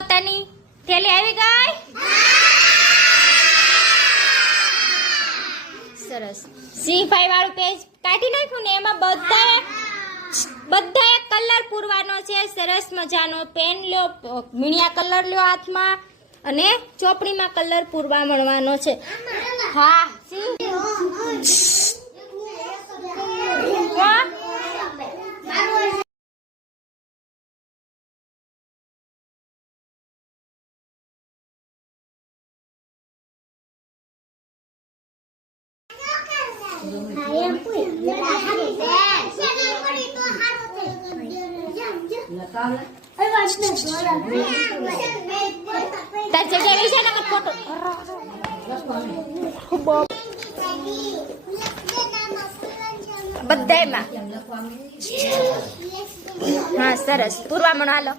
પોતાની થેલી આવી ગઈ સરસ સિંહભાઈ વાળું પેજ કાઢી નાખ્યું ને એમાં બધાએ કલર પૂરવાનો છે સરસ મજાનો પેન લ્યો મીણિયા કલર લ્યો હાથમાં અને ચોપડીમાં કલર પૂરવા મળવાનો છે હા બધાયમાં હા સરસ પૂરવા મળો હાલો